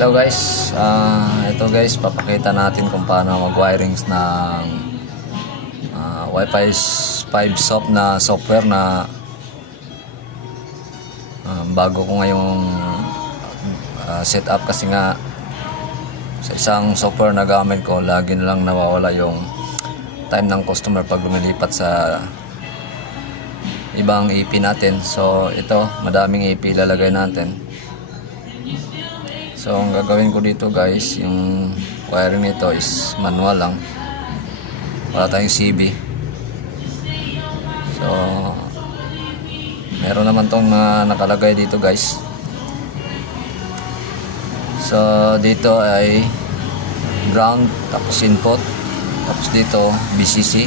Hello guys, ito guys, papakita natin kung paano mag-wirings ng Wi-Fi 5 software na bago ko ngayong setup kasi nga sa isang software na gamit ko, lagi na lang nawawala yung time ng customer pag lumilipat sa ibang EP natin. So ito, madaming EP ilalagay natin. So ang gagawin ko dito guys, yung wiring nito is manual lang, wala tayong CB. So meron naman tong nakalagay dito guys. So dito ay ground, tapos input, tapos dito BCC.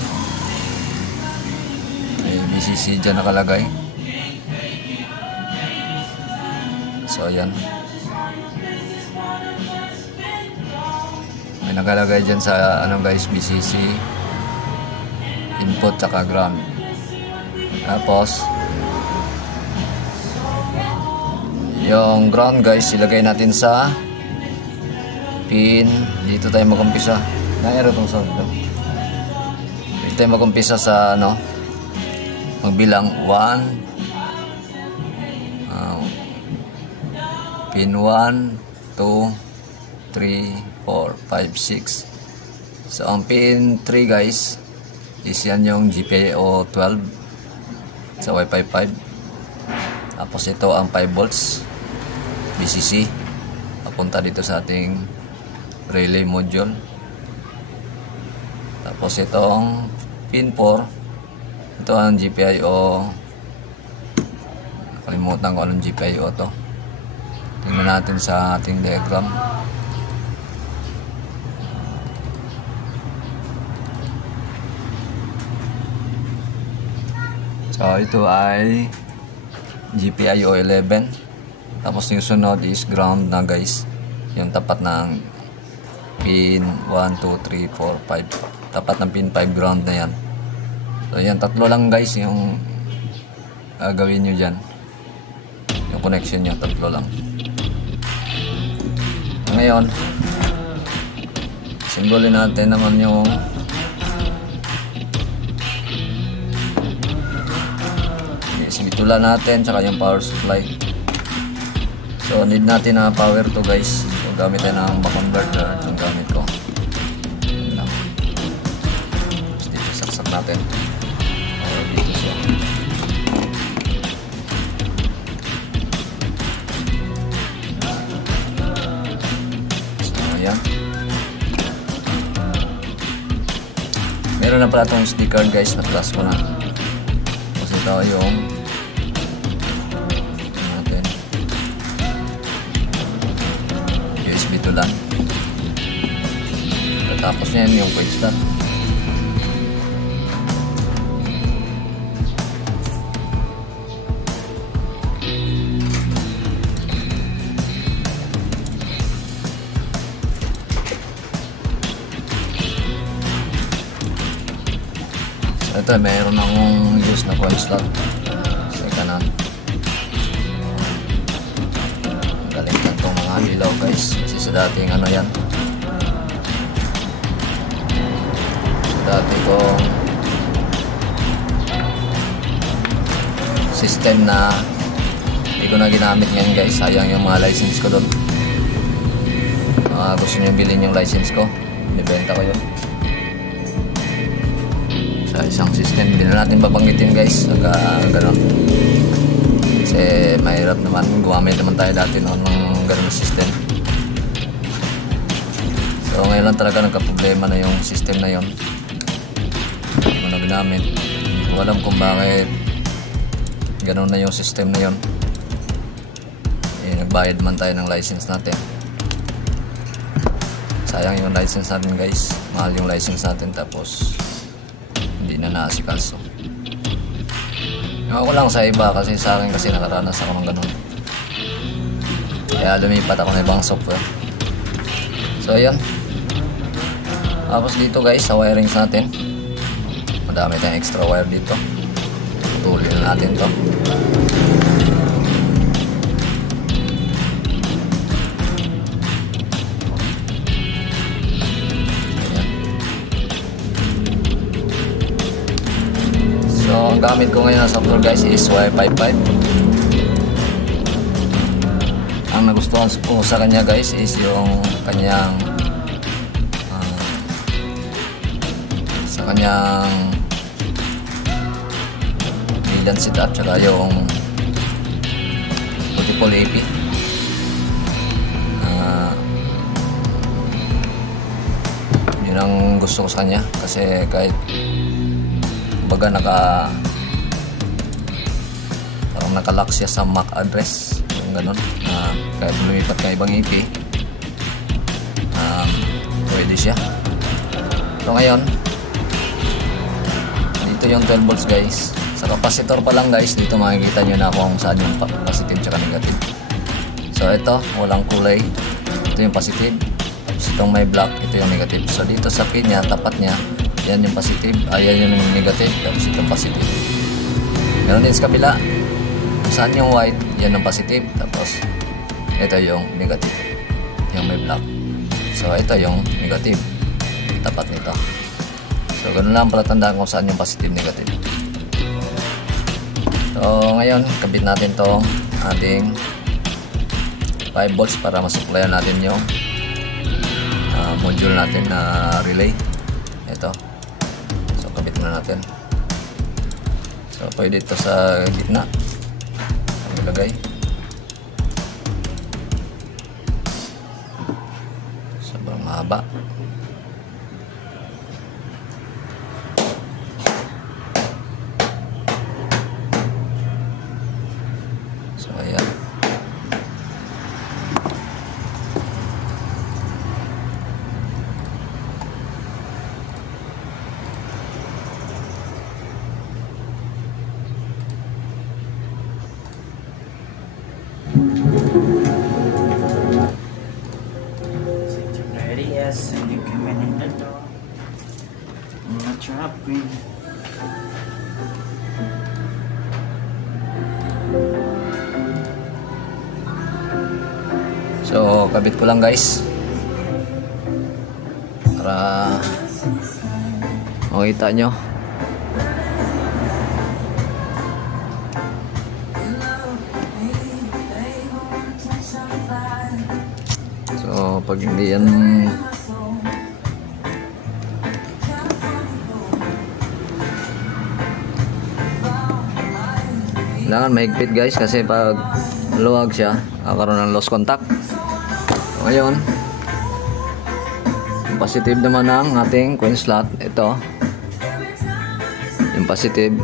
May BCC dyan nakalagay. So ayan, may nakalagay dyan sa ano guys, BCC, input tsaka ground. Tapos yung ground guys, ilagay natin sa pin. Dito tayo mag-umpisa. Naero itong sound. Dito tayo mag-umpisa sa ano, magbilang 1, pin 1, 2, 3, 4, 5, 6. So ang pin 3 guys is yan yung GPIO 12 sa Wi-Fi 5. Tapos ito ang 5 volts BCC papunta dito sa ating relay module. Tapos itong pin 4, ito ang GPIO, kalimutan ko anong GPIO to. Tingnan natin sa ating diagram. So ito ay GPIO 11. Tapos yung sunod is ground na guys, yung tapat ng pin 1, 2, 3, 4, 5. Tapat ng pin 5 ground na yan. So yan, tatlo lang guys yung gawin nyo dyan. Yung connection nyo, tatlo lang. Ngayon, simbolin natin naman yung sinitula natin, tsaka yung power supply. So need natin na power to guys. So gamit tayo ng back-converter, yung gamit ko. Tapos dito saksak natin. Power dito siya. So ayan. Meron na pala itong sticker guys, na plus ko na. Kasi ito yung ito lang. Tapos yan yung quick start. So ito, mayroon akong use na quick start sa kanan. Galing lang itong mga ilaw guys, kasi sa dating ano yan, sa dati kong system na hindi ko na ginamit ngayon guys. Sayang yung mga license ko doon. Gusto nyo bilhin yung license ko, ibenta ko yun sa isang system. Hindi na natin babanggitin guys, gano'n, kasi mahirap naman, gumamit naman tayo dati noon ng ganun system. So ngayon lang talaga nagka-problema na yung system na yon. Ano na ginamit, hindi ko alam kung bakit ganun na yung system na yon. Nagbayad man tayo ng license natin. Sayang yung license natin guys, mahal yung license natin, tapos hindi na naasikaso. Ako lang sa iba, kasi sa akin kasi nakaranas ako ng ganun, kaya lumipat ako ng ibang software. So ayan. Tapos dito guys, sa wirings natin, madami tayong extra wire dito. Putulin na natin to. gamit ko ngayon na software guys is Wi-Fi 5. Ang nagustuhan ko sa kanya guys is yung kanyang latency at saka yung multiple AP. Yun ang gusto ko sa kanya kasi kahit baga parang nakalock siya sa MAC address, yung ganun, kahit lumipat ka ibang IP, pwede siya. So ngayon dito yung 12 volts guys. Sa capacitor pa lang guys, dito makikita nyo na kung saan yung positive tsaka negative. So ito, walang kulay, ito yung positive, tapos itong may black, ito yung negative. So dito sa pin nya, tapat nya, yan yung positive, yan yung negative, tapos itong positive. Meron din sa kabila, kung saan yung white, yan yung positive, tapos ito yung negative, yung may black. So ito yung negative, tapat nito. So ganun lang pala tandaan kung saan yung positive, negative. So ngayon, kabit natin to ating 5 volts para masuplayan natin yung module natin na relay. Ito. So kabit na natin. So pwede ito sa gitna. Ilagay. Sobrang mahaba. So ayan. Ready? Yes, and you come in the door. I'm not trapping. So kabit ko lang guys para makita nyo. So pag hindi yan kailangan mahigpit guys kasi pag luwag siya kakaroon ng lost contact. So, ngayon yung positive naman ng ating coin slot, ito yung positive,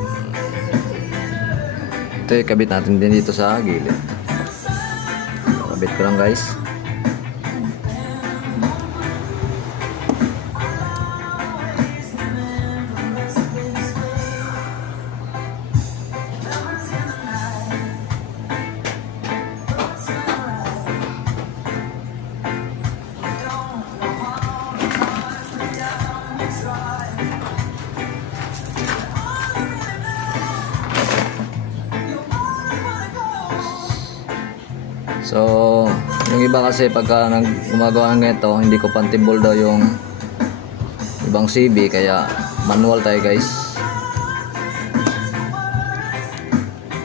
ito ikabit natin din dito sa gilid. So, kabit ko lang guys. So, yung iba kasi pagka gumagawa ng ganito, hindi compatible daw yung ibang CB, kaya manual tayo guys.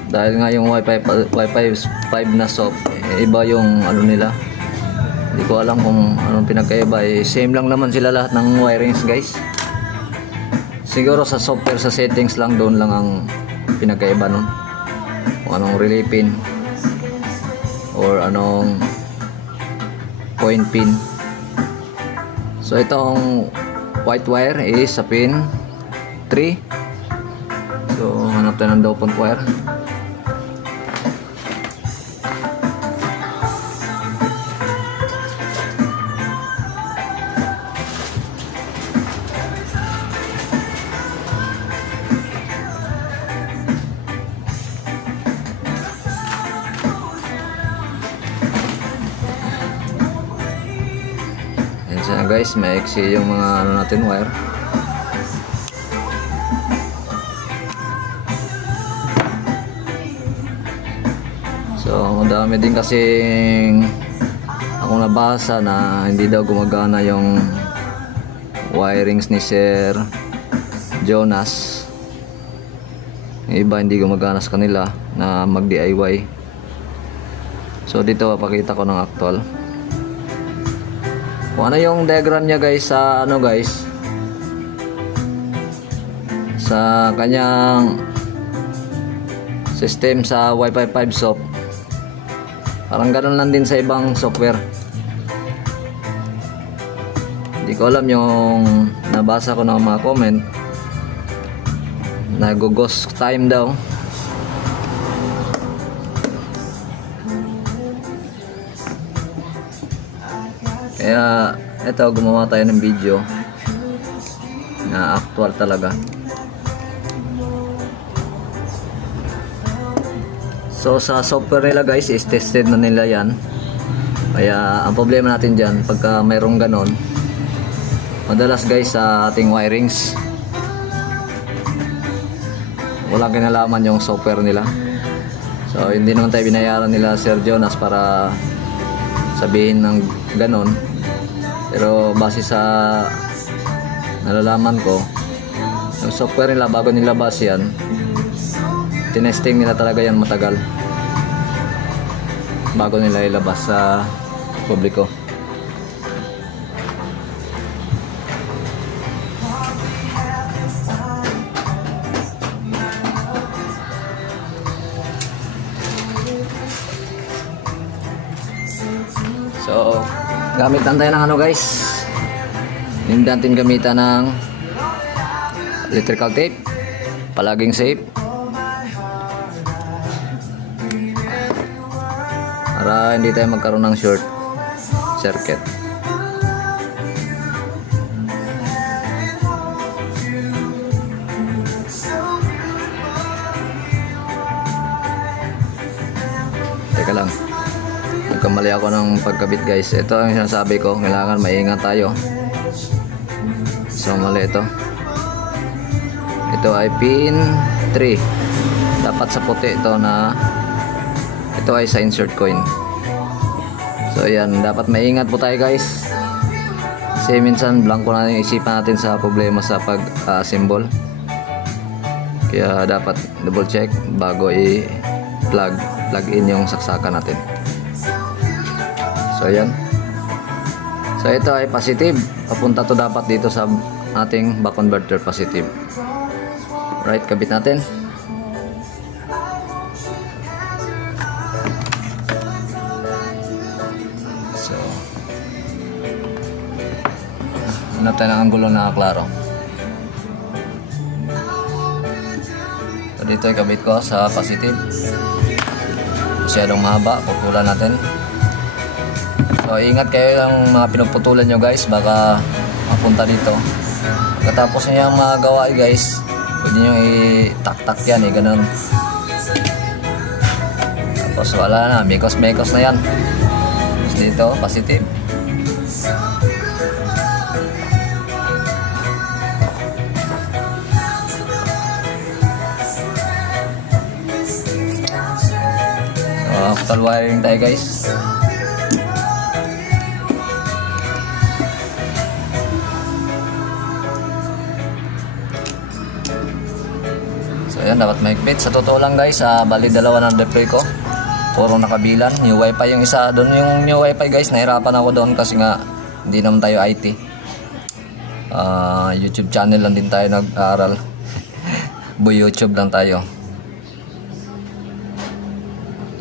Dahil nga yung Wi-Fi 5 na soft, iba yung ano nila. Hindi ko alam kung anong pinagkaiba, same lang naman sila lahat ng wirings guys. Siguro sa software, sa settings lang, doon lang ang pinagkaiba nun. Kung anong relay pin or anong point pin. So itong white wire is sa pin 3. So hanap tayo ng dopant wire. So guys, maiksi yung mga ano natin wire. So madami din kasing akong nabasa na hindi daw gumagana yung wirings ni Sir Jonas. Yung iba hindi gumagana sa kanila na mag DIY. So dito papakita ko ng actual kung ano yung diagram niya guys sa ano guys, sa kanyang system sa Wi-Fi 5 soft. Parang ganun lang din sa ibang software. Hindi ko alam, yung nabasa ko ng mga comment, nag-ghost time daw. Kaya eto, gumawa tayo ng video na actual talaga. So sa software nila guys is tested na nila yan. Kaya ang problema natin dyan pagka mayroong ganon, madalas guys sa ating wirings walang kinalaman yung software nila. So hindi naman tayo binayaran nila Sir Jonas para sabihin ng ganon. Pero base sa nalalaman ko, yung software nila bago nilabas yan, tinesting nila talaga yan matagal bago nila ilabas sa publiko. So gamitan tayo ng ano guys, hindi natin gamitan ng electrical tape, palaging safe para hindi tayo magkaroon ng short circuit. Teka lang, nagkamali ako ng pagkabit guys. Ito ang sinasabi ko, kailangan maingat tayo. So mali ito. Ito ay pin 3. Dapat sa puti ito na ito ay sa insert coin. So ayan, dapat maingat po tayo guys. Kasi minsan blanco na yung isipan natin sa problema sa pag-assemble. Kaya dapat double check bago i-plug in yung saksakan natin. So ayan. So ito ay positive. Papunta to dapat dito sa ating back converter positive. Right, kabit natin. So hanap tayo ng anggulo na klaro. So dito ay kabit ko sa positive. Masyadong mahaba, pupulan natin. So ingat kayo ng mga pinuputulan nyo guys, baka mapunta dito. Pagkatapos nyo yung mga gawain guys, pwede nyo i-tak-tak yan, ganun. Tapos wala na, mekos-mekos na yan. Tapos dito, positive. So actual wiring tayo guys. Ayan, dapat mahigpit. Sa totoo lang guys, bali dalawa ng display ko, puro nakabilan. New wifi yung isa doon, yung new wifi guys, nahirapan ako doon kasi nga hindi naman tayo IT. YouTube channel lang din tayo nag-aaral. Boy YouTube lang tayo.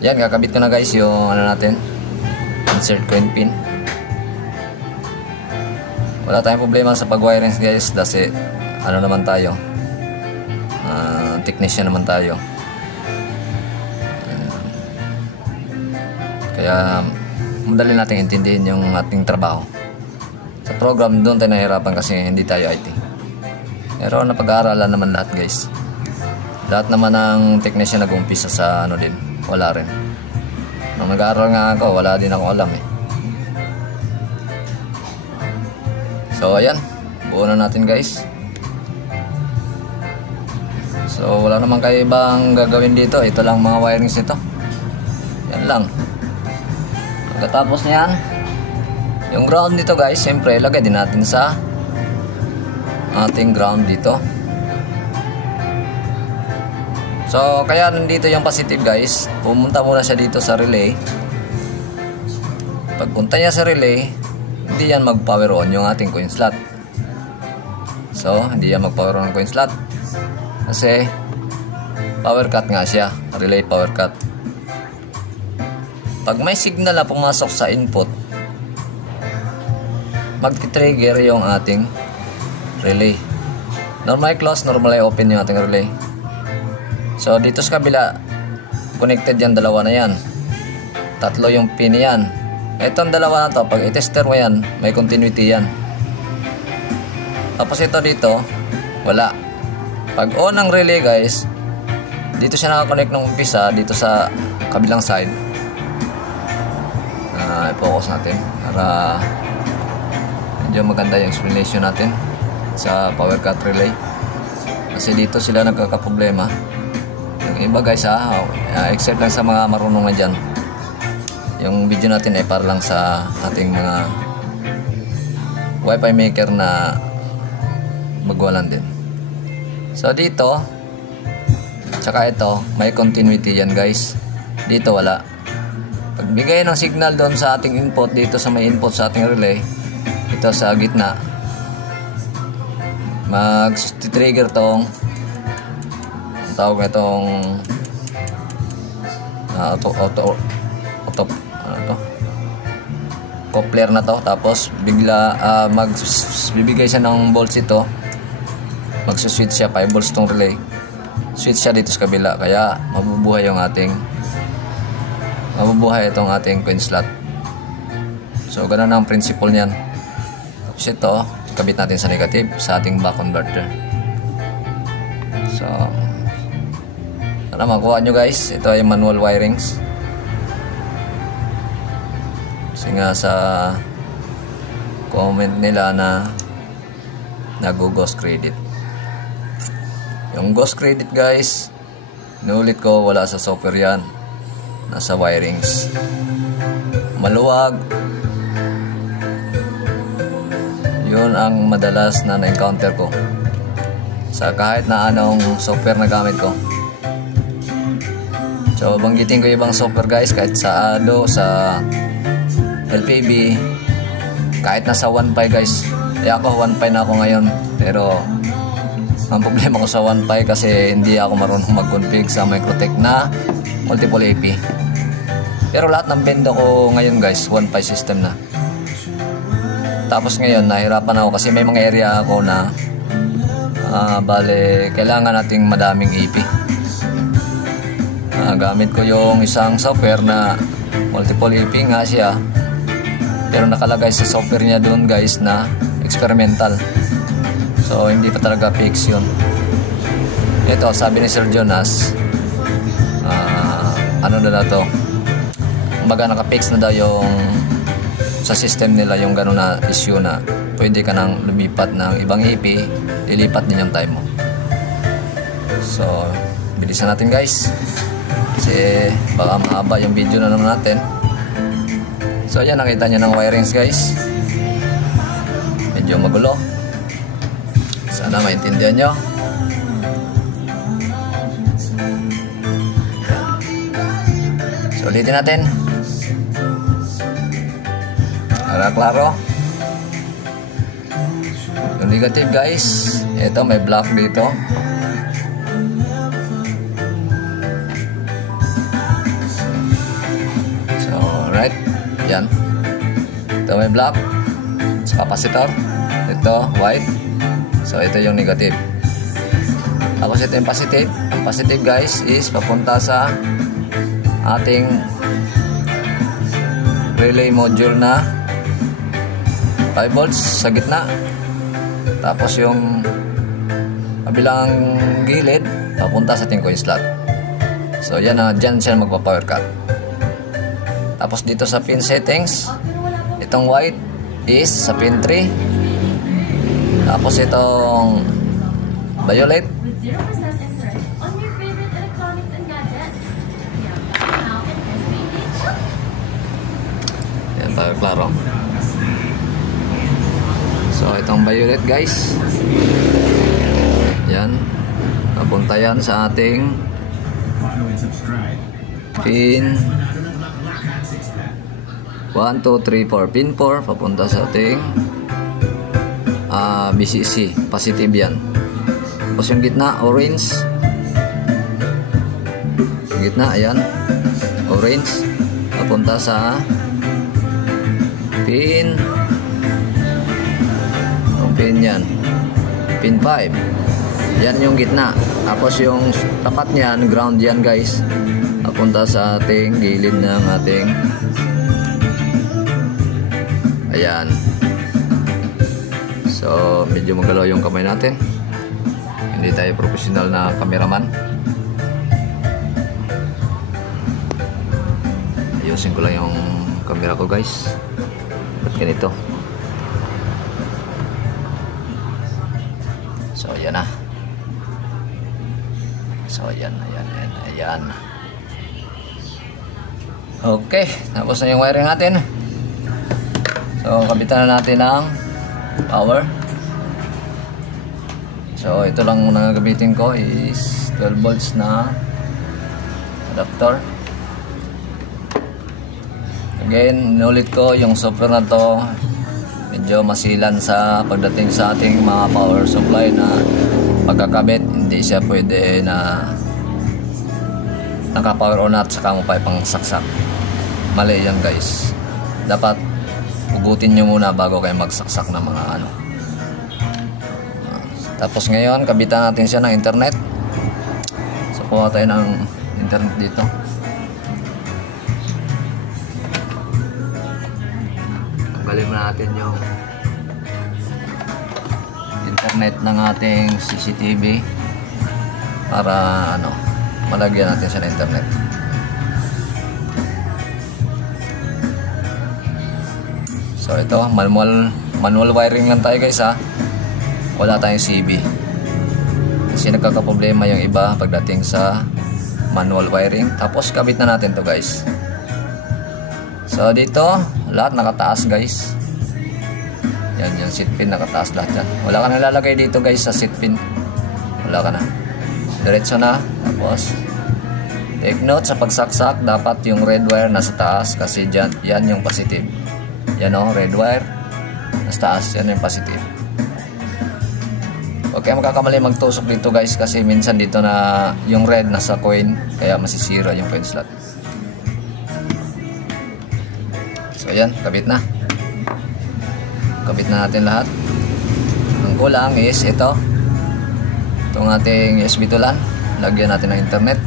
Yan, kakabit ko na guys yung ano natin, insert coin pin. Wala tayong problema sa pag-wiring guys kasi ano naman tayo, technician naman tayo. Kaya madali natin intindihin yung ating trabaho. Sa program doon tayo nahihirapan kasi hindi tayo IT. Pero napag-aaralan naman lahat guys. Lahat naman ng technician nag-umpisa sa ano din, wala rin. Nung nag-aaral nga ako, wala din ako alam eh. So ayan, buo na natin guys. So wala naman kayo ibang gagawin dito. Ito lang mga wirings ito. Yan lang. Pagkatapos niyan, yung ground dito guys, siyempre ilagay din natin sa ating ground dito. So kaya nandito yung positive guys, pumunta muna siya dito sa relay. Pagpunta niya sa relay, hindi yan mag power on yung ating coin slot. So hindi yan mag power on coin slot kasi power cut nga siya, relay power cut. Pag may signal na pumasok sa input, mag-trigger yung ating relay. Normally close, normally open yung ating relay. So dito sa kabila, connected yan, dalawa na yan. Tatlo yung pin yan. Itong dalawa na to, pag i-tester mo yan, may continuity yan. Tapos ito dito, wala. Pag on ang relay guys, dito siya nakakonect ng umpisa, dito sa kabilang side. I-focus natin para medyo maganda yung explanation natin sa power cut relay. Kasi dito sila nagkakaproblema. Yung iba guys except lang sa mga marunong na dyan. Yung video natin ay para lang sa ating mga wifi maker na magwalan din. So dito tsaka ito may continuity yan guys. Dito wala. Pagbigay ng signal doon sa ating input, dito sa may input sa ating relay, ito sa gitna, mag-trigger tong tawag itong coupler na to. Tapos bigla magbibigay siya ng volts ito, magsuswitch siya 5 volts tong relay, switch siya dito sa kabila, kaya mabubuhay itong ating coin slot. So ganun ang principle niyan. Tapos ito kabit natin sa negative sa ating back converter. So sana makuha nyo guys, ito ay manual wirings. Kasi nga sa comment nila na nag-ghost credit. Yung ghost credit guys, inulit ko, wala sa software yan, nasa wirings. Maluwag, yun ang madalas na na-encounter ko sa kahit na anong software na gamit ko. So banggitin ko ibang software guys, kahit sa ADO, sa LPB, kahit nasa 1.5 guys. Kaya ako 1.5 na ako ngayon, pero ang problema ko sa 1.5 kasi hindi ako marunong mag-config sa Microtech na multiple AP. Pero lahat ng bendo ko ngayon guys 1.5 system na. Tapos ngayon nahirapan ako kasi may mga area ako na bale kailangan nating madaming AP. Gamit ko yung isang software na multiple AP nga siya, pero nakalagay sa software niya doon guys na experimental. So hindi pa talaga fix yun. Ito sabi ni Sir Jonas, ano na to, kumbaga naka-fix na daw yung sa system nila yung gano'n na issue na pwede ka nang lumipat ng ibang AP, ilipat din yung time mo. So bilisan natin guys kasi baka mahaba yung video na naman natin. So yan, nakita nyo ng wirings guys, medyo magulo, sana maintindihan nyo. So ulitin natin para klaro. Yung negative guys, ito may block dito. So right, yan, ito may block sa capacitor, ito white. So ito yung negative. Tapos ito yung positive. Ang positive guys is papunta sa ating relay module na 5 volts sa gitna. Tapos yung kabilang gilid papunta sa ating coin slot. So yan na, dyan siya magpa-power cut. Tapos dito sa pin settings, itong white is sa pin 3. Tapos itong violet yan para klaro. So itong violet guys, yan, napunta yan sa ating Pin 1, 2, 3, 4. Pin 4 papunta sa ating BCC. Positive yan. Tapos yung gitna, orange. Yung gitna, ayan. Orange. Papunta sa pin. Yung pin yan. Pin 5. Yan yung gitna. Tapos yung tapat niyan, ground yan guys. Papunta sa ating gilid ng ating ayan. So medyo magalaw yung kamay natin. Hindi tayo professional na cameraman. Ayusin ko lang yung camera ko guys. Ba't ganito? So ayan na. So ayan. Okay, tapos na yung wiring natin. So kabitan na natin ang power. So ito lang muna gamitin ko is 12 volts na adapter. Again, inulit ko yung software na to. Medyo masilan sa pagdating sa ating mga power supply na pagkakabit. Hindi siya pwede na naka-power on at saka mo pa ipang saksak. Mali yan guys. Dapat ugutin nyo muna bago kayo magsaksak ng mga ano. Tapos ngayon kabitan natin siya ng internet. So kuha tayo ng internet dito. Tanggalin mo natin yung internet ng ating CCTV para ano, malagyan natin siya ng internet. So ito, manual wiring lang tayo guys ha. Wala tayong CB. Kasi nagkakaproblema yung iba pagdating sa manual wiring. Tapos kabit na natin to guys. So dito, lahat nakataas guys. Yan yung seat pin nakataas lahat yan. Wala ka na lalagay dito guys sa seat pin. Wala ka na. Diretso na. Tapos take note sa pagsaksak, dapat yung red wire nasa taas kasi dyan, yan yung positive. Yan o, red wire nasa taas, yan yung positive. Okay, makakamali magtusok dito guys kasi minsan dito na yung red nasa coin, kaya masisira yung coin slot. So yan, kabit na. Kabit na natin lahat. Ang kulang is ito. Itong ating USB to LAN. Lagyan natin ng internet.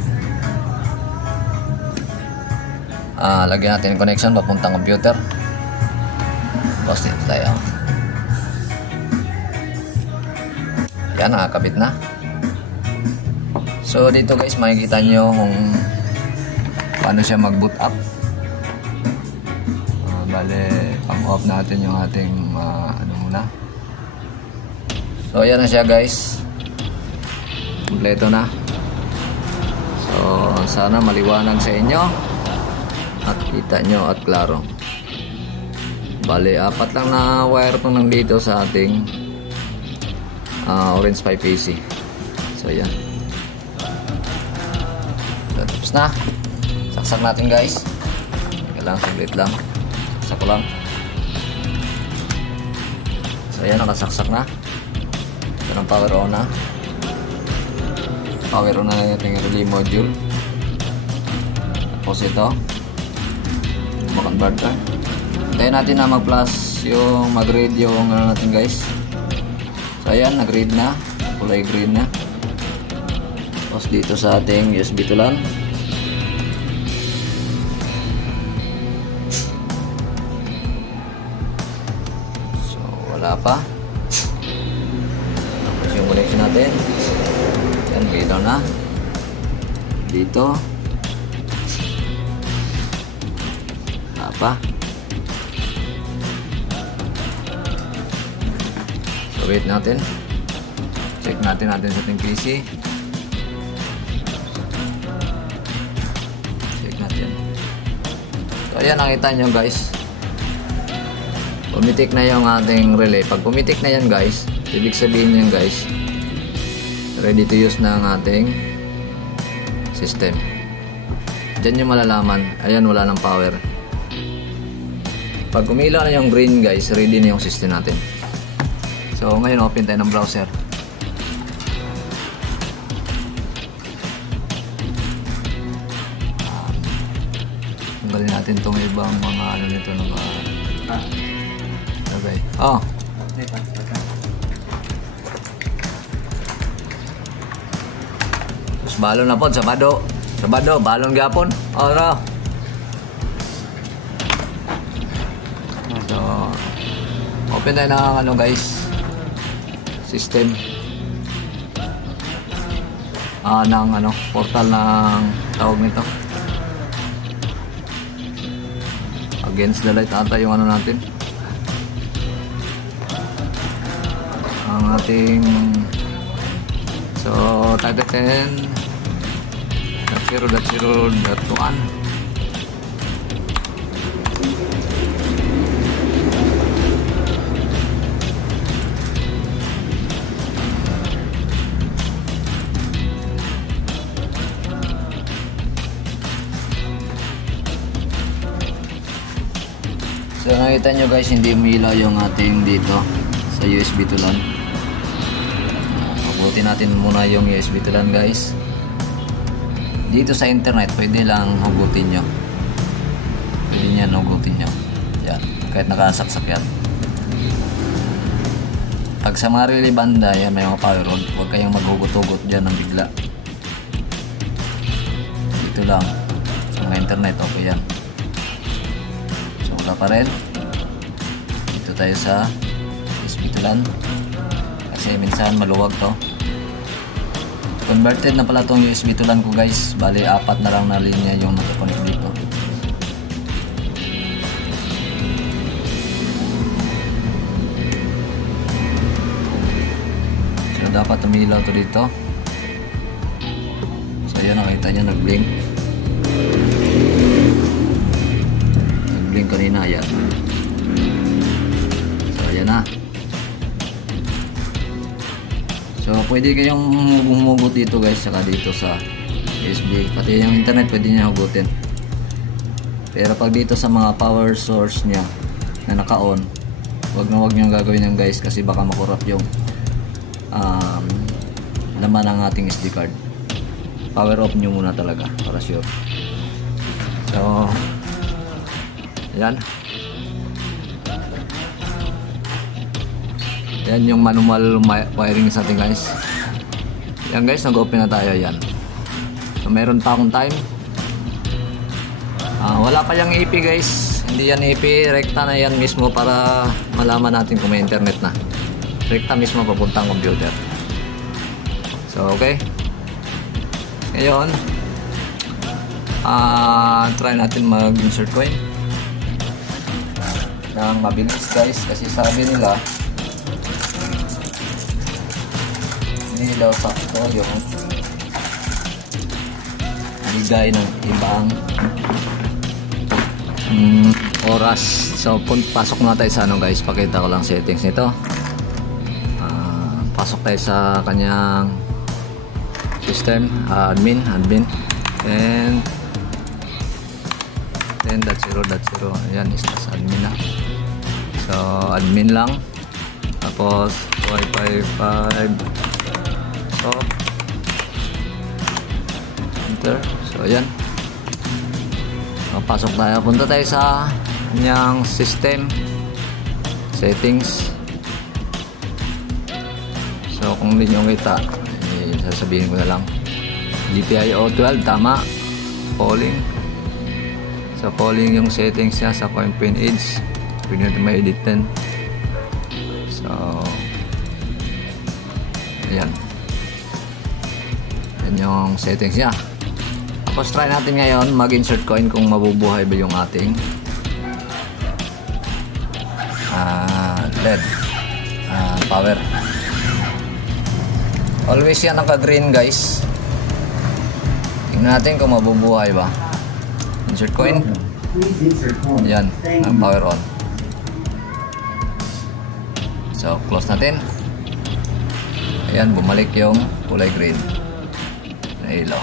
Lagyan natin yung connection papuntang computer. Tapos dito tayo. Yan, nakakabit na. So dito guys, makikita nyo kung paano siya mag-boot up. Bale, pang-off natin yung ating ano muna. So yan na siya guys. Kompleto na. So sana maliwanag sa inyo at kita nyo at klaro. Bale, 4 lang na wire itong nandito sa ating Orange 5 PC. So yan. So, tapos na. Saksak natin guys. Kailangan saglit lang. Saksak lang. So yan, nakasaksak na. Ito ng power on na. Power on na yung relay module. Tapos ito converter. Tayo natin na mag-plus yung mag-read yung ano natin guys. So ayan, nag-read na, kulay green na. Tapos dito sa ating USB to LAN. So wala pa. Tapos yung connection natin. Yan, bitaw na. Dito. Wala pa. Wait natin. Check natin sa ating PC. Check natin. So ayan, nakita nyo guys. Pumitik na yung ating relay. Pag pumitik na yan guys, ibig sabihin yan guys, ready to use na ang ating system. Diyan yung malalaman. Ayan, wala ng power. Pag umilaw na yung green guys, ready na yung system natin. So ngayon open tayo ng browser. Tanggalin natin itong ibang mga ano nito na okay. Oh. Terus balon na po, Sabado, balon gapon. Ora. So, open tayo ng ano guys, system. Ng ano, portal ng tawag nito. Against the light ata yung ano natin. Ang ating so type 10.0.0.1. So nakita nyo guys, hindi umilaw yung ating dito sa USB to LAN. Mabuti natin muna yung USB to LAN guys. Dito sa internet pwede lang hugutin nyo. Pwede nyan hugutin nyo. Yan, kahit nakasaksak yan. Pag sa mga relay banda, yan may mga power rod, huwag kayong maghugot-hugot dyan ng bigla. Dito lang sa mga internet, okay yan. Pa rin. Dito tayo sa USB to LAN kasi minsan maluwag to. Converted na pala tong USB to LAN ko guys, bali 4 na lang na linya yung nakakonect dito. So dapat umilaw to dito. So yan, nakita nyo nag-blink. Kanina yan. So ayan na. So pwede kayong humugot dito guys, saka dito sa USB, pati yung internet pwede nyo hugutin. Pero pag dito sa mga power source nya na naka-on, wag nyo gagawin yan guys, kasi baka makurap yung laman ng ating SD card. Power off nyo muna talaga para sure. So yan. Yan yung manual wiring sa ating guys. Yan guys, nag-open na tayo yan. So meron pa akong time. Wala pa yung EP guys. Hindi yan EP, rekta na yan mismo para malaman natin kung may internet na. Rekta mismo papuntang computer. So okay. Ngayon, try natin mag-insert coin ng mabilis guys, kasi sabi nila nilaw sakto yung bigay ng ibang oras. So pasok na tayo sa ano guys, pakita ko lang settings nito. Pasok tayo sa kanyang system, admin and 10.0.0. Ayan, is admin na. So admin lang, tapos Wi-Fi 5 off, enter. So ayan, pasok tayo, punta tayo sa kanyang system settings. So kung hindi nyo kita, sasabihin ko na lang GPIO 12, tama. Polling, sa polling yung settings niya sa coin pin edge, pwede natin ma-edit din. So ayan, yan yung settings niya. Tapos try natin ngayon mag-insert coin kung mabubuhay ba yung ating LED power. Always yan naka-green guys. Tingnan natin kung mabubuhay ba. Insert coin. Yan, ang power on. So close natin. Ayan, bumalik yung kulay green na ilaw.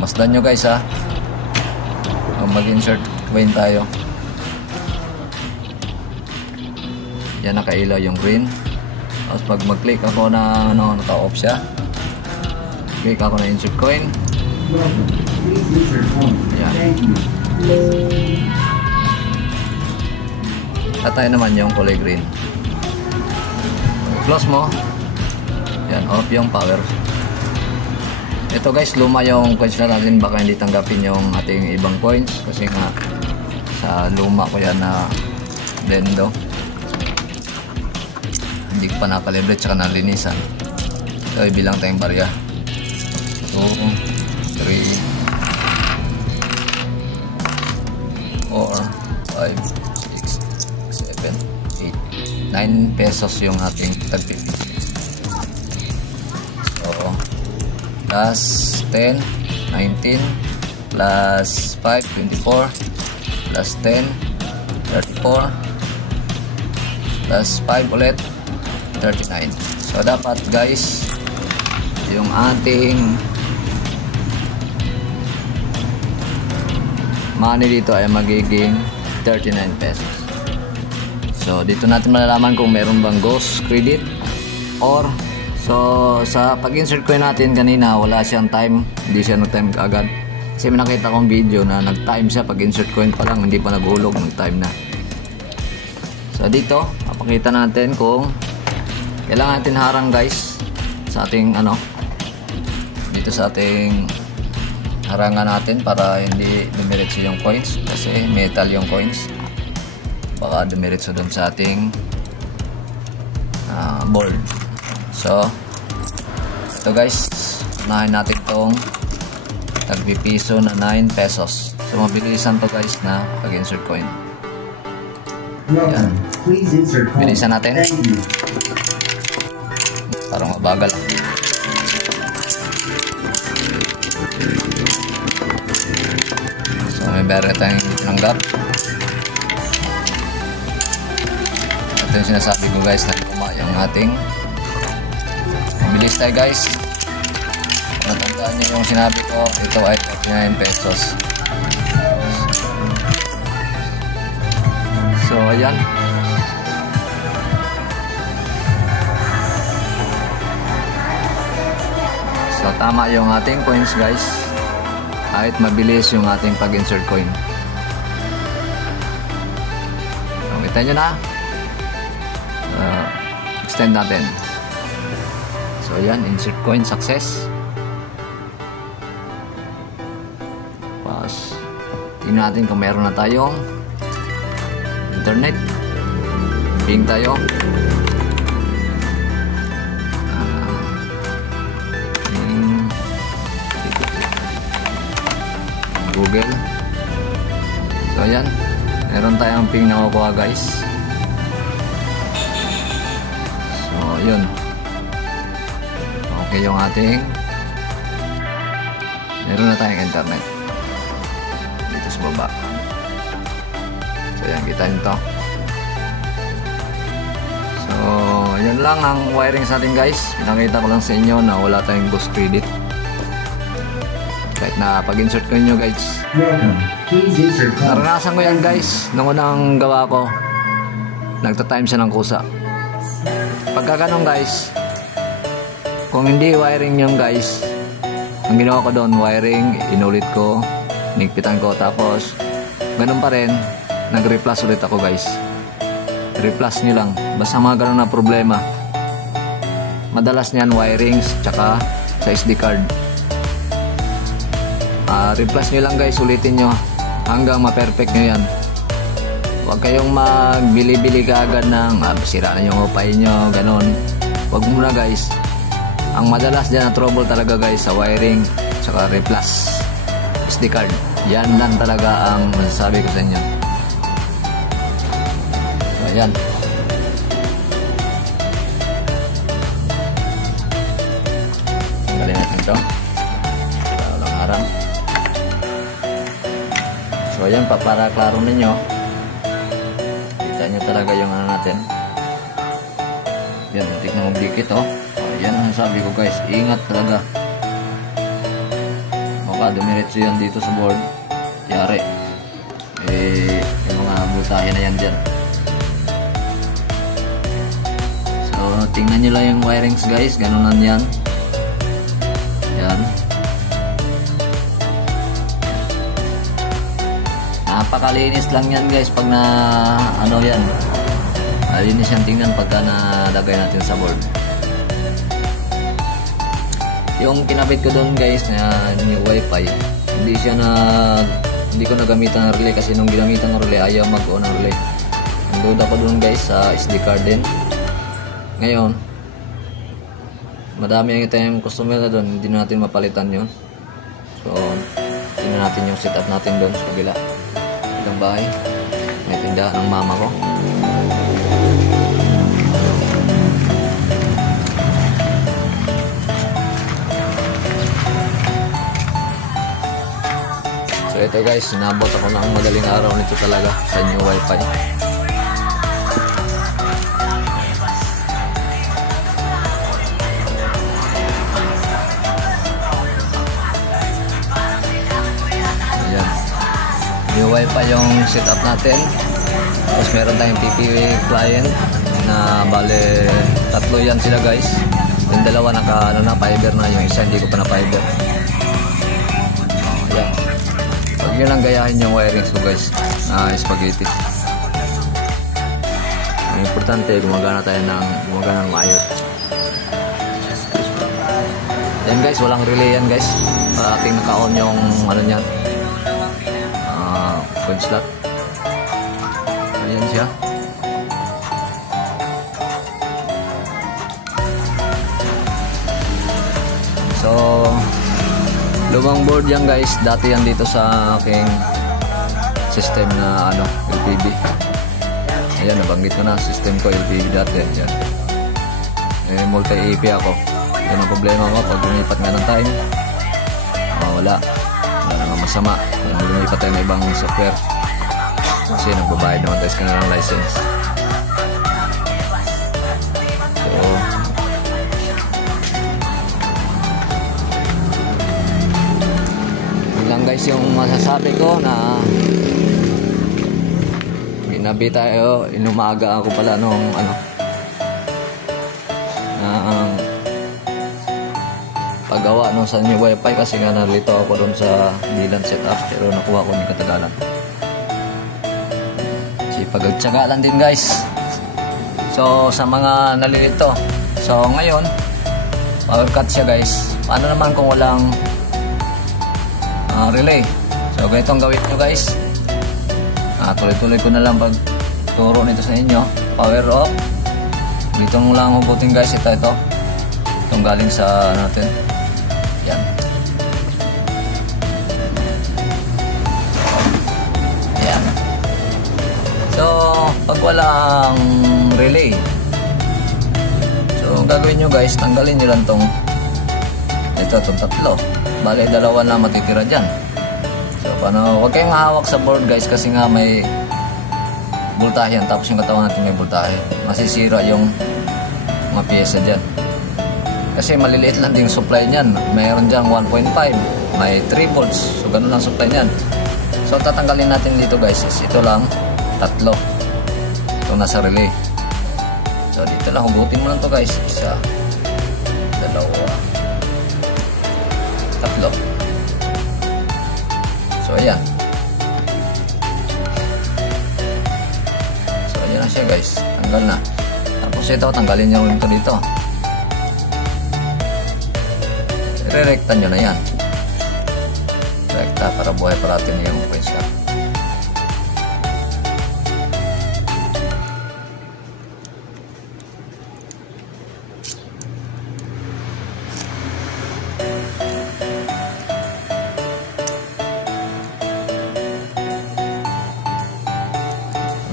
Masdan nyo guys ha. Mag-insert coin tayo. Yan, nakailaw yung green. Tapos pag mag-click ako na naka-off siya, click ako na insert coin. Yan. Tatay naman yung kulay green. Close mo. Yan, off yung power. Ito guys, luma yung coins na natin. Baka hindi tanggapin yung ating ibang coins. Kasi nga, sa luma ko yan na Dendo. Hindi ko pa nakalibre tsaka nalinisan. So, ibilang tayong barya. 2, 3, 4, 5, 6, 7, 8, 9 pesos yung ating tagpipili. So, plus 10, 19, plus 5, 24, plus 10, 34, plus 5 ulit, 39. So, dapat guys, yung ating money dito ay magiging 39 pesos. So, dito natin malalaman kung meron bang ghost credit or sa pag-insert coin natin kanina, wala siyang time, hindi siya nag-time agad. Kasi may nakita kong video na nag-time siya pag-insert coin pa lang, hindi pa nag-ulog, nag-time na. So, dito, papakita natin kung kailangan natin harang guys sa ating dito sa ating harangan natin para hindi dumiretso yung coins kasi metal yung coins, baka dumiretso dun sa ating board. So ito guys, unahin natin itong tagpipiso na 9 pesos. So mabilisan to guys na pag-insert coin. Yan. Bilisan natin parang mabagal. So may bere tayong tinanggap. Ito yung sinasabi ko guys na kuma yung ating mabilis tayo guys. Kung natandaan nyo yung sinabi ko, ito ay 39 pesos. So ayan. So tama yung ating coins guys, kahit mabilis yung ating pag-insert coin. So, kita nyo na, extend natin. So yan, insert coin success. Pas tingnan natin kung meron na tayong internet. Ping tayo. Google. So ayan, meron tayong ping na kukuha guys. So yun, okay yung ating meron na tayong internet dito sa baba. So ayan, kita nyo to. So yun lang ang wiring sa atin guys. Pinakita ko lang sa inyo na wala tayong ghost credit kahit na pag-insert ko nyo guys. Naranasan ko yan guys. Nung unang gawa ko, nagta-time siya ng kusa. Pagka ganun guys, kung hindi wiring yung guys, ang ginawa ko doon, wiring, inulit ko, nigpitan ko, tapos ganun pa rin, nag-replus ulit ako guys. Replus nyo lang, basta mga ganun na problema. Madalas niyan wirings, tsaka sa SD card. Replus nyo lang guys, ulitin nyo hanggang ma-perfect nyo yan. Huwag kayong magbili-bili ka agad ng sira na yung upay nyo, ganon. Huwag muna guys. Ang madalas dyan na trouble talaga guys sa wiring saka replus SD card. Yan lang talaga ang masasabi ko sa inyo. So ayan, tanggalin natin ito para walang harang. So ayan, para klaro ninyo, kita nyo talaga yung natin. Yan, muntik na magdikit oh. Yan ang sabi ko guys, ingat talaga. baka dumiretso yan dito sa board, yari yung mga butahe na yan dyan. So tingnan nyo lang yung wirings guys, ganunan yan. Yan, napakalinis lang yan guys pag na ano yan, malinis yan tingnan pagka nalagay natin sa board. Yung kinabit ko doon guys na new wifi, hindi ko nagamitan ng relay kasi nung ginamitan ng relay ayaw mag-on ng relay. Nandun ako doon guys sa SD card din. Ngayon madami yung customer na doon, hindi natin mapalitan yun. So tingnan natin yung setup natin doon sa kabila. Itong bahay, may tindahan ng mama ko. So ito guys, sinabot ako ng madaling araw nito talaga sa new wifi. Ayan, new wifi yung setup natin. Tapos meron tayong PPA client na bale tatlo yan sila guys. Yung dalawa naka na fiber na, yung isa hindi ko pa na fiber. Ayan, huwag nyo lang gayahin yung wirings ko guys na spaghetti. Ang importante gumagana ng maayos. Yan guys, walang relay yan guys. Parating naka-on yung ano nyan, coin slot. Ayan siya. So lumang board yan guys, dati yan dito sa aking system na ano, LPB. Ayan, nabanggit ko na, system ko LPB dati yan. Multi-AP ako. Yan ang problema ko pag lumipat nga ng time, wala naman masama kung lumipat tayo ng ibang software kasi nagbabayad naman tayo ka ng license. So lang guys yung masasabi ko na ginabi tayo, inumaga ako pala nung ano paggawa nung sa new wifi kasi nga nalito ako doon sa bilan setup pero nakuha ko yung katagalan. Pagtsaga lang din guys. So sa mga nalilito, so ngayon power cut siya guys. Paano naman kung walang relay? So ganito ang gawin nyo guys. Tuloy-tuloy ko na lang pag turo nito sa inyo. Power off, dito mo lang hugutin guys. Ito itong galing sa natin yan. Yan. So pag walang relay, so gagawin nyo guys, tanggalin nyo lang itong tatlo. Bale dalawa na matitira dyan. So paano, huwag kayong hawak sa board guys kasi nga may voltahe yan, tapos yung katawan natin may voltahe, masisira yung mga pyesa dyan kasi maliliit lang din yung supply nyan. Mayroon dyan 1.5, may 3 volts, so ganun lang supply nyan. So tatanggalin natin dito guys is ito lang, tatlo itong nasa relay. So dito lang, hugutin mo lang to guys, isa, dalawa, tatlo. So ayan. So ayan na siya guys, tanggal na. Tapos ito, tanggalin nyo rin ito dito. Re-recta nyo na yan. Rekta para buhay parating yung coins ka.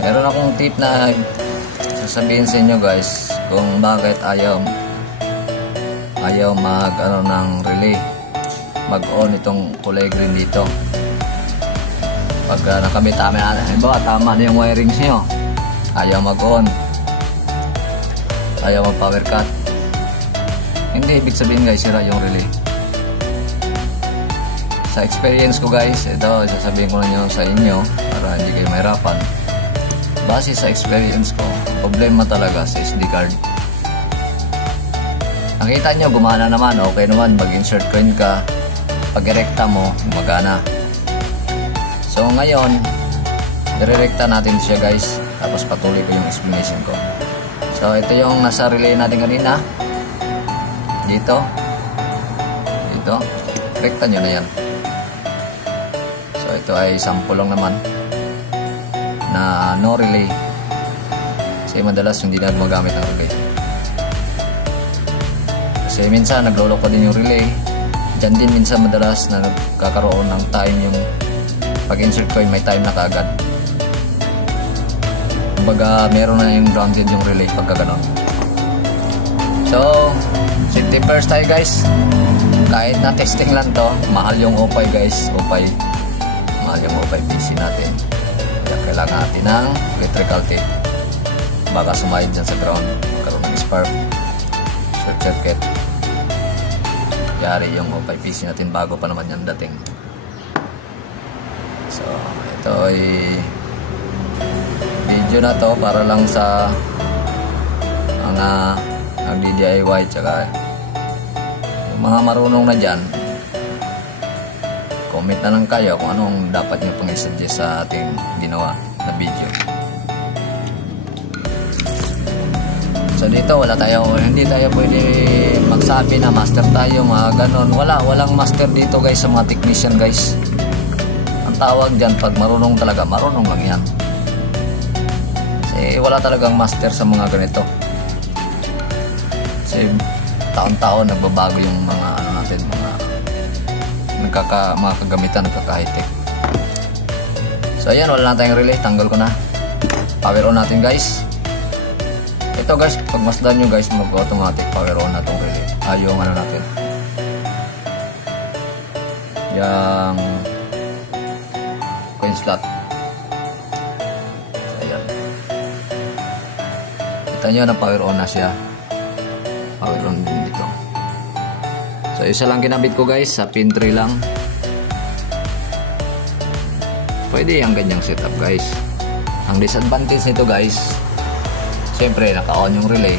Meron akong tip na sasabihin sa inyo guys kung bakit ayaw mag ng relay, mag-on itong kulay green dito. Pag nakamit tama na yung wirings nyo, ayaw mag-on, ayaw mag-power cut, hindi ibig sabihin guys sira yung relay. sa experience ko guys, ito sasabihin ko na nyo sa inyo para hindi kayo mahirapan. Base sa experience ko, problema talaga sa SD card. Nakita nyo, gumana naman, okay naman, mag-insert coin ka, pag-erekta mo, gumagana. So ngayon, direkta natin siya guys, tapos patuloy ko yung explanation ko. So ito yung nasa relay natin kanina, dito, rekta nyo na yan. So ito ay sample lang naman na no relay, kasi madalas hindi na gumagamit ng relay. Kasi minsan nagloloko din yung relay. Diyan din minsan madalas na nagkakaroon ng time yung pag-insert coin, may time na kaagad. Kumbaga meron na yung grounded yung relay pagka ganon. So safety first tayo guys. Kahit na testing lang to, mahal yung OPI guys, mahal yung OPI PC natin. Kaya kailangan natin ng electrical tape. Baka sumahid dyan sa ground, magkaroon ng spark, short circuit. Yari yung OPI PC natin, bago pa naman yan dating. So ito ay video na to para lang sa mga nag-DIY tsaka yung mga marunong na dyan. Comment na lang kayo kung anong dapat nyo pang i-suggest sa ating ginawa na video. So dito hindi tayo pwede magsabi na master tayo, mga ganon. Walang master dito guys sa mga technician guys. Ang tawag dyan, pag marunong talaga, marunong lang yan. Kasi wala talagang master sa mga ganito. Kasi taon-taon nagbabago yung mga natin, mga kagamitan, nagkaka-high-tech. So ayan, wala na tayong relay, tanggal ko na. Power on natin guys. Ito guys, pag masdan nyo guys, mag-automatic power on na itong relay. Yung natin, yung coin slot. So ayan, kita nyo na power on na siya. Power on din dito. So isa lang kinabit ko guys, sa pin 3 lang. Pwede yung ganyang setup guys. Ang disadvantage nito guys, siyempre naka-on yung relay.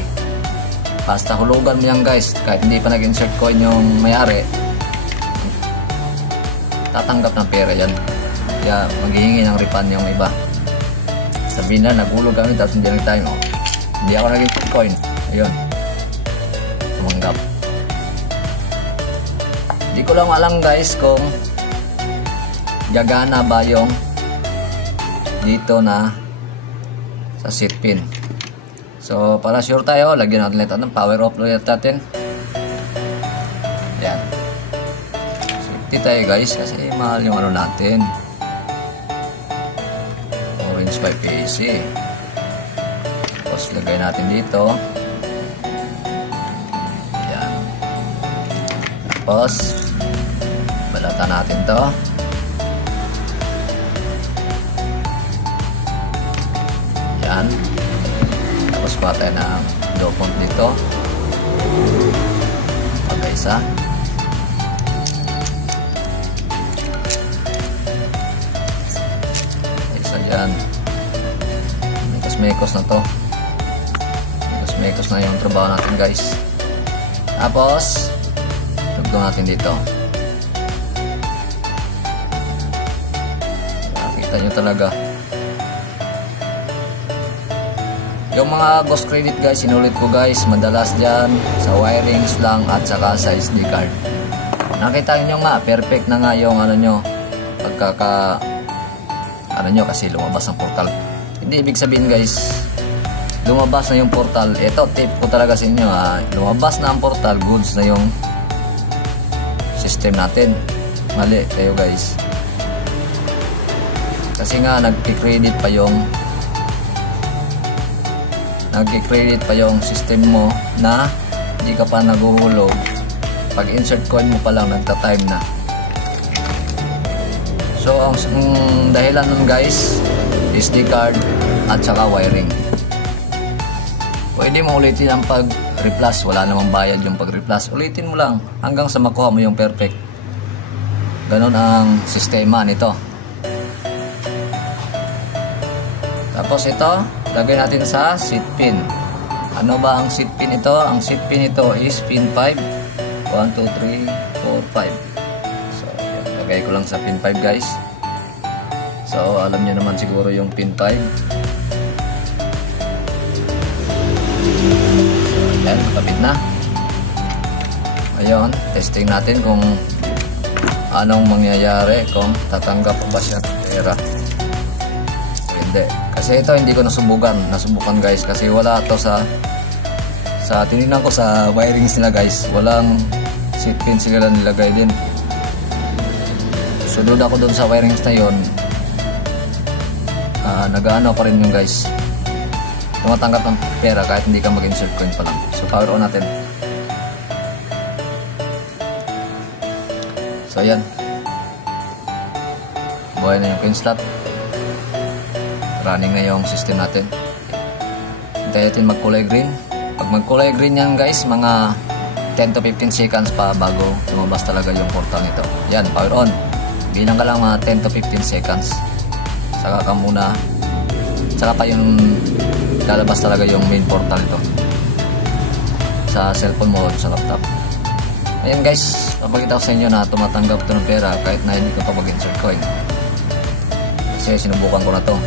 Basta hulugan mo yan guys, kahit hindi pa nag-insert coin yung may-ari, tatanggap ng pera yan. Kaya maghihingi ng refund yung iba. Sabihin na naghulog kami tapos hindi tayo, hindi ako nag-insert coin, ayun, tumanggap. Hindi ko lang alam guys kung gagana ba yung dito na sa seat pin. So para sure tayo, lagyan natin ito ng power off ulit natin. Yan, safety tayo guys, kasi mahal yung ano natin, Orange 5 AC. Tapos lagay natin dito. Yan, tapos balatan natin to. Yan, tapos patay na low pump dito. Okay, isa dyan. Mekos na to, mekos na yung trabaho natin guys. Tapos tugtong natin dito. Nakita nyo talaga yung mga ghost credit guys, sinulit ko guys, madalas dyan sa wirings lang at saka sa SD card. Nakita nyo nga, perfect na nga yung ano nyo, pagkaka ano nyo, kasi lumabas ang portal. Hindi ibig sabihin guys, lumabas na yung portal. Ito, tip ko talaga sa inyo, lumabas na ang portal, goods na yung system natin. Mali kayo guys, kasi nga nagki-credit pa yung system mo na hindi ka pa naguhulog. Pag insert coin mo pa lang, nagta-time na. So ang dahilan nun guys, SD card at saka wiring. Pwede mo ulitin ang pag-replus, wala namang bayad yung pag-replus. Ulitin mo lang hanggang sa makuha mo yung perfect. Ganon ang sistema nito. Tapos ito, lagay natin sa seat pin. Ano ba ang seat pin ito? Ang seat pin ito is pin 5. 1, 2, 3, 4, 5. So, lagay ko lang sa pin 5 guys. So, alam nyo naman siguro yung pin 5. Ayan, nakabit na. Ayun, testing natin kung anong mangyayari, kung tatanggap pa ba siya ng pera. Hindi. Kasi ito hindi ko nasubukan guys, kasi wala to sa tinignan ko sa wirings nila guys, walang seat pin sila nilagay din. Sunod ako dun sa wirings na yun, nag-ano pa rin yung guys, tumatanggap ng pera kahit hindi ka mag-insert coin pa lang. So power on natin. So ayan, buhay na yung coin slot, running na yung system natin. Hintayin natin magkulay green. Pag magkulay green yan guys, mga 10 to 15 seconds pa bago lumabas talaga yung portal nito. Yan, power on. Bilang ka lang mga 10 to 15 seconds, saka ka muna, saka pa yung lalabas talaga yung main portal ito sa cellphone mo, sa laptop. Ayan guys, papakita ko sa inyo na tumatanggap ito ng pera kahit na hindi ko pa mag-insert coin, kasi sinubukan ko na to.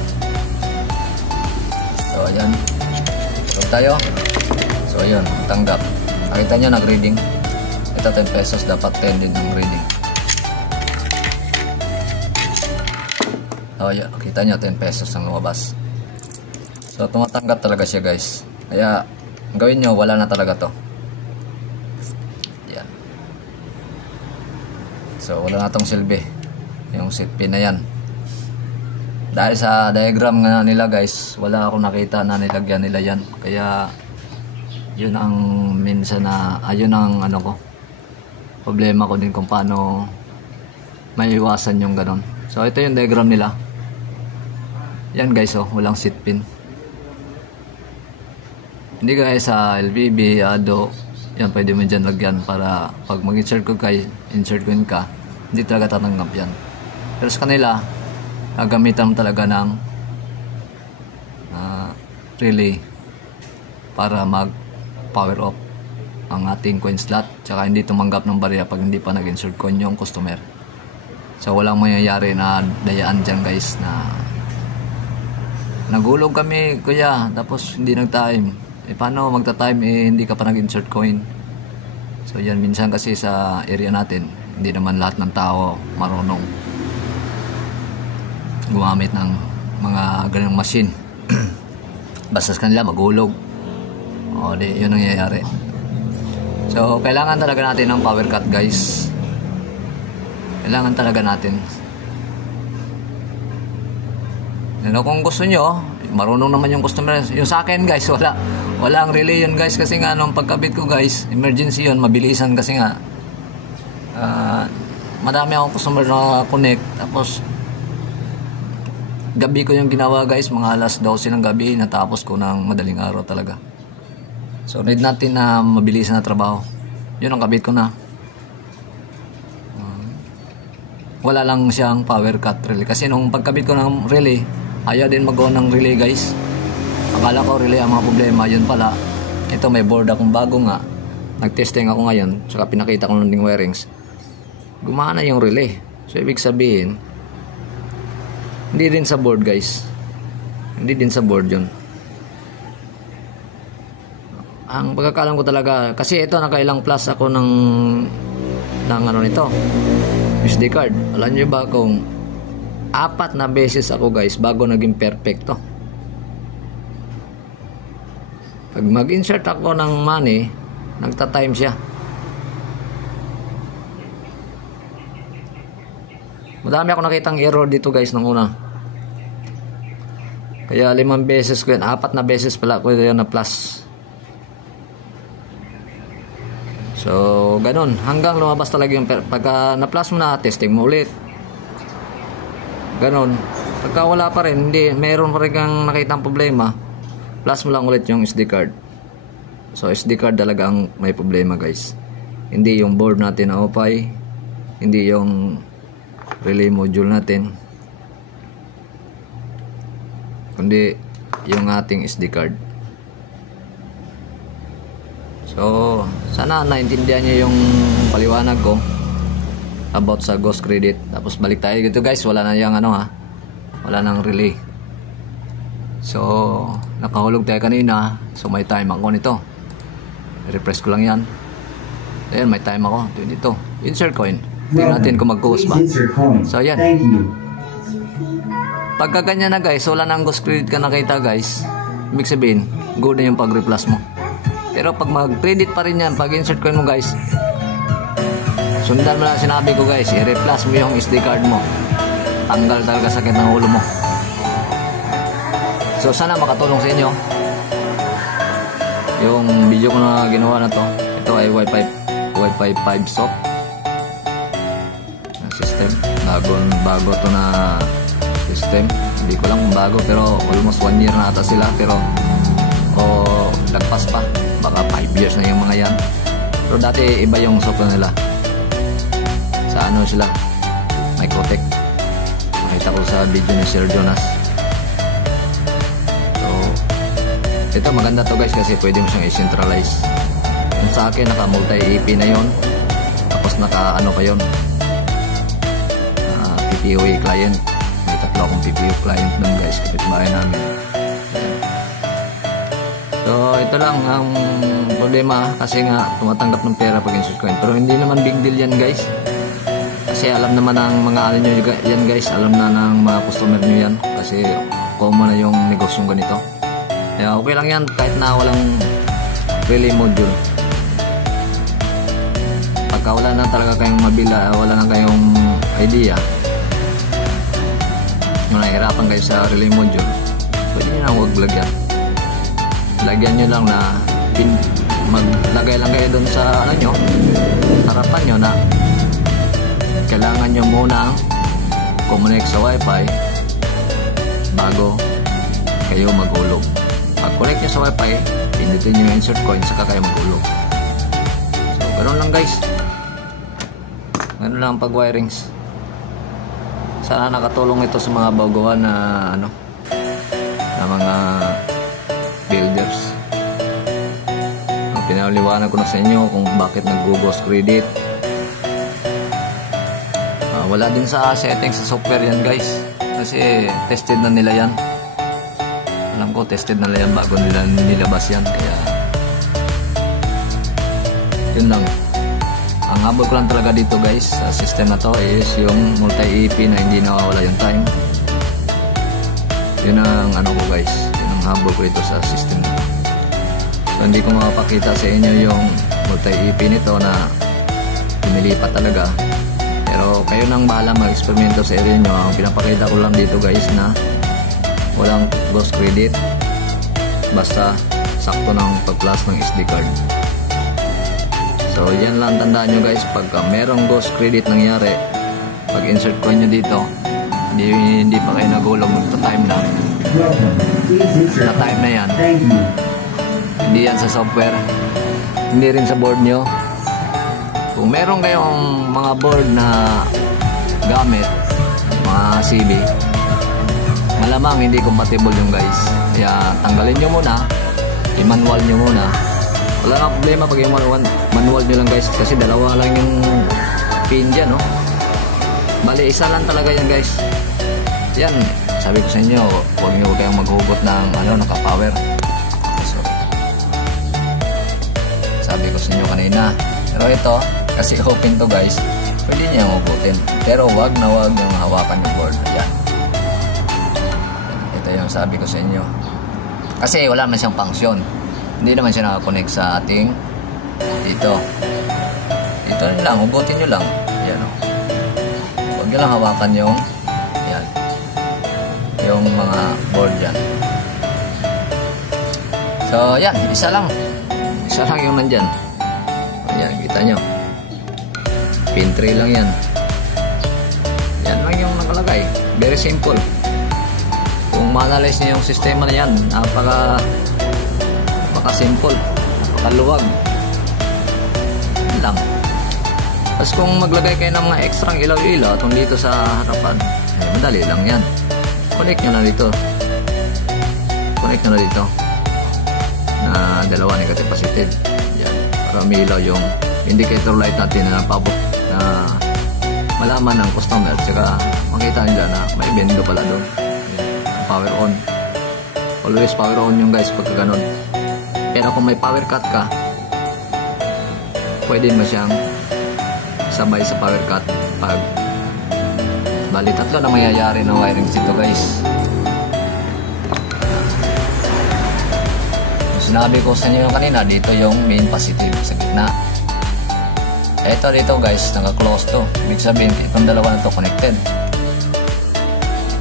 So ayan, tulog tayo. So ayan, tanggap. Nakita nyo nag-reading. Ito 10 pesos, dapat 10 din ang reading. So ayan, nakita nyo 10 pesos ang lumabas. So tumatanggap talaga siya guys. Kaya gawin nyo, wala na talaga to. Yan. So wala na tong silbi yung seat pin na yan. Dahil sa diagram nga nila guys, wala akong nakita na nilagyan nila yan. Kaya yun ang minsan na ayun ang ano ko, problema ko din kung paano maiwasan yung ganon. So ito yung diagram nila. Yan guys, oh, walang seat pin. Hindi guys sa LBB, ADO, yan pwede mo dyan lagyan para pag mag-insert ko kay insert coin ka, hindi talaga tatanggap yan. Pero sa kanila, gagamitan mo talaga ng relay para mag power off ang ating coin slot, tsaka hindi tumanggap ng barya pag hindi pa nag-insert coin yung customer. So walang mangyayari na dayaan dyan guys, na nagulog kami kuya tapos hindi nag-time. Paano magta-time hindi ka pa nag-insert coin? So yan, minsan kasi sa area natin hindi naman lahat ng tao marunong gumamit ng mga ganung machine. Basta sa kanila magulog, o di yun ang nangyayari. So kailangan talaga natin ng power cut guys, kailangan talaga natin. Ano, kung gusto nyo, marunong naman yung customer. Yung sa akin guys, wala ang relay yun guys, kasi nga nung pagkabit ko guys, emergency yun, mabilisan kasi nga madami akong customer na connect. Tapos gabi ko yung ginawa guys, mga alas 12 ng gabi, natapos ko ng madaling araw talaga. So need natin na mabilisan na trabaho. Yun ang kabit ko na. Wala lang siyang power cut relay, kasi nung pagkabit ko ng relay, ayaw din mag-on ng relay guys. Akala ko relay ang mga problema, yun pala ito, may board akong bago nga, nag-testing ako ngayon, saka pinakita ko ng wirings, gumana yung relay. So ibig sabihin hindi din sa board guys, hindi din sa board yun. Ang pagkakalam ko talaga, kasi ito nakailang plus ako ng ano nito, SD card. Alam nyo ba kung 4 na beses ako guys bago naging perfecto. Pag mag-insert ako ng money, nagta-time siya. Madami ako nakitang error dito guys nung una. Kaya 5 beses ko yun, 4 na beses pala ko yun na plus. So ganun, hanggang lumabas talaga yung pagka na-plus mo na, testing mo ulit. Ganun. Pagka wala pa rin, hindi, meron pa rin kang nakitang problema, plus mo lang ulit yung SD card. So SD card talaga ang may problema guys. Hindi yung board natin na opay, hindi yung relay module natin, kundi yung ating SD card. So sana naintindihan nyo yung paliwanag ko about sa Ghost Credit. Tapos balik tayo dito guys, wala na yung ano ha, wala nang relay. So nakahulog tayo kanina, so may time ako nito. I-refresh ko lang yan. Ayan, may time ako 22. Insert coin, tingnan natin kung mag-ghost ba. So ayan, pagka ganyan na guys, wala nang Ghost Credit ka nakita guys, ibig sabihin good na yung pag-replus mo. Pero pag mag-credit pa rin yan, pag insert coin mo guys, sundan mo lang sinabi ko guys, i-replus mo yung SD card mo, tanggal talaga sakit ng ulo mo. So sana makatulong sa inyo yung video ko na ginawa na to. Ito ay Wi-Fi 5 soft na system, bago to na system. Hindi ko lang kung bago, pero almost 1 year na ata sila, pero lagpas pa, baka 5 years na yung mga yan. Pero dati iba yung software nila, sa ano sila, Microtech. Nakita ko sa video ni Sir Jonas. So ito maganda to guys, kasi pwede mo siyang i-centralize. Yung sa akin naka multi-EP na yon, tapos naka ano pa yun, PPOE client. May tatlo akong PPO client nun guys, kapitbahay namin. So ito lang ang problema, kasi nga tumatanggap ng pera pag insert coin. Pero hindi naman big deal yan guys, kasi alam naman ng mga ano nyo yan guys, alam na ng mga customer nyo yan, kasi common na yung negosyong ganito. Kaya okay lang yan kahit na walang relay module. Pagka wala na talaga kayong mabila, wala na kayong idea, nahihirapan kayo sa relay module, pwede nyo na huwag lagyan. Lagyan nyo lang na maglagay lang kayo dun sa ano nyo, harapan nyo, na kailangan nyo muna connect sa wifi bago kayo maghulog. Pag connect nyo sa wifi, pindutin nyo yung insert coin, saka kayo maghulog. So ganoon lang guys, ganoon lang pag wirings. Sana nakatulong ito sa mga baguhan na ano, na mga builders. Pinaliwanag ko na sa inyo kung bakit nag-Ghost Credit. Wala din sa settings sa software yan guys, kasi tested na nila yan. Alam ko tested na nila yan bago nila nilabas yan. Kaya yun lang, ang habol ko lang talaga dito guys sa system na to is yung multi-EP na hindi nawawala yung time. Yun ang ano ko guys, yun ang habol ko ito sa system. So hindi ko makapakita sa inyo yung multi-EP nito na pinilipat talaga, pero kayo nang bahala mag-eksperimento sa area nyo. Ang pinapakita ko lang dito guys na walang Ghost Credit, basta sakto ng pag-plus ng SD card. So yan lang, tandaan nyo guys, pagka merong Ghost Credit nangyari, pag insert coin nyo dito, hindi pa kayo nagulog, magta-time na. Sa time na yan, hindi yan sa software, hindi rin sa board nyo. Kung meron kayong mga board na gamit, mga CB, malamang hindi compatible yung guys. Kaya tanggalin nyo muna, i-manual nyo muna. Wala nang problema pag yung manual nyo lang guys, kasi dalawa lang yung pin dyan, no? Bali isa lang talaga yan guys. Yan, sabi ko sa inyo, huwag nyo kayong maghugot ng ano, naka-power. So, sabi ko sa inyo kanina. Pero ito, kasi open to guys, pwede nyo yung hugutin, pero wag na wag yung hawakan yung board. Yan, ito yung sabi ko sa inyo, kasi wala naman siyang function, hindi naman siya nakakonect sa ating dito lang, hugutin nyo lang. Yan, o, huwag nyo lang hawakan yung yan, yung mga board yan. So yan, isa lang yung nandyan. Ayan, kita nyo, pin 3 lang yan. Yan lang yung nakalagay, very simple. Kung ma-analyze nyo yung sistema na yan, napaka simple, napakaluwag lang. Tapos kung maglagay kayo ng mga extra ilaw-ilaw itong dito sa harapan, madali lang yan. Connect nyo na dito. Connect nyo na dito. Na dalawa negative positive. Yan. Para may ilaw yung indicator light natin na pabot na malaman ng customer. Tsaka makita nila na may bendo pala doon. Yan. Power on. Always power on yung guys pagka ganun. Pero kung may power cut ka, pwede mo siyang sabay sa power cut pag bali tatlo na mayayari ng wiring dito guys. Sinabi ko sa inyo kanina, dito yung main positive sa gitna. Eto dito guys, naka-close to. Ibig sabihin, itong dalawa na to connected.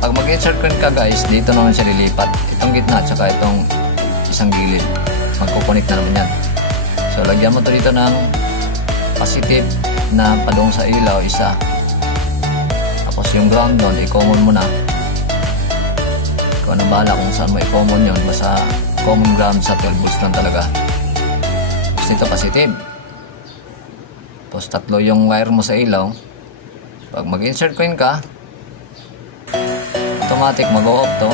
Pag mag-insert coin ka guys, dito naman siya lilipat. Itong gitna, tsaka itong isang gilid. Magkukonek na naman yan. So, lagyan mo to dito ng positive na padung sa ilaw, isa. Tapos yung ground doon, i-common mo na. Ikaw na bahala kung saan mo i-common yun. Basta common ground sa 12 volts lang talaga. Tapos dito positive. Tapos tatlo yung wire mo sa ilaw. Pag mag-insert coin ka, automatic mag-o-off to.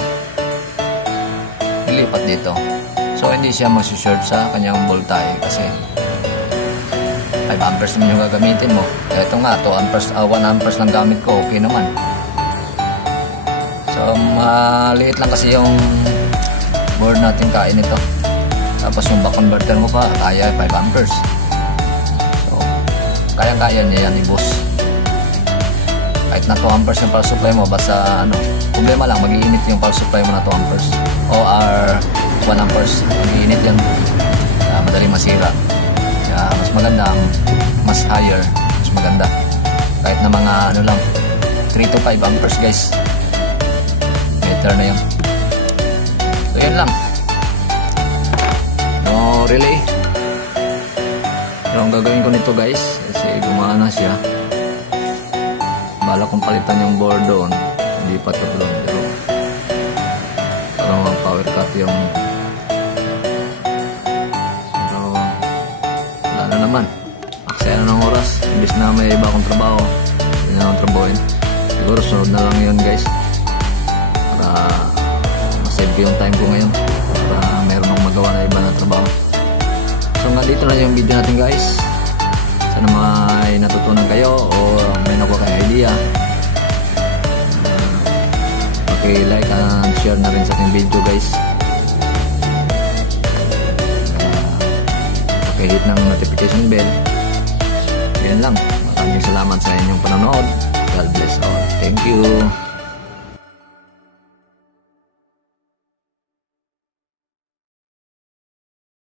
Ilipat dito. So hindi siya mag-short sa kanyang voltahe kasi 5 amperes naman yung gagamitin mo. Kaya ito nga, 2 amperes, 1 amperes lang gamit ko, okay naman. So maliit lang kasi yung board natin kain ito. Tapos yung back converter mo pa, kaya 5 amperes. So kaya-kaya niya yan i-boost. Kahit na 2 amperes yung power supply mo, basta ano, problema lang, mag-iinit yung power supply mo na 2 amperes. OR 1 amperes, mag-iinit yan. Madali masira. Kaya mas maganda, mas higher, mas maganda. Kahit na mga ano lang, 3 to 5 amperes guys. Better na yan. So yun lang. No relay. So ang gagawin ko nito guys, kasi gumana siya. Bala kong palitan yung board doon, hindi pa ito doon, pero parang mag power cut yung, pero wala na naman, aksaya na ng oras, imbis na may iba akong trabaho, hindi na akong trabahoin. Siguro sunod na lang yun guys, para masave ko yung time ko ngayon, para meron akong magawa na iba na trabaho. So nga dito na yung video natin guys. Sana may natutunan kayo o may nakuha kayong idea. Like and share na rin sa ating video guys. Hit ng notification bell. Yan lang. Maraming salamat sa inyong panonood. God bless all. Thank you.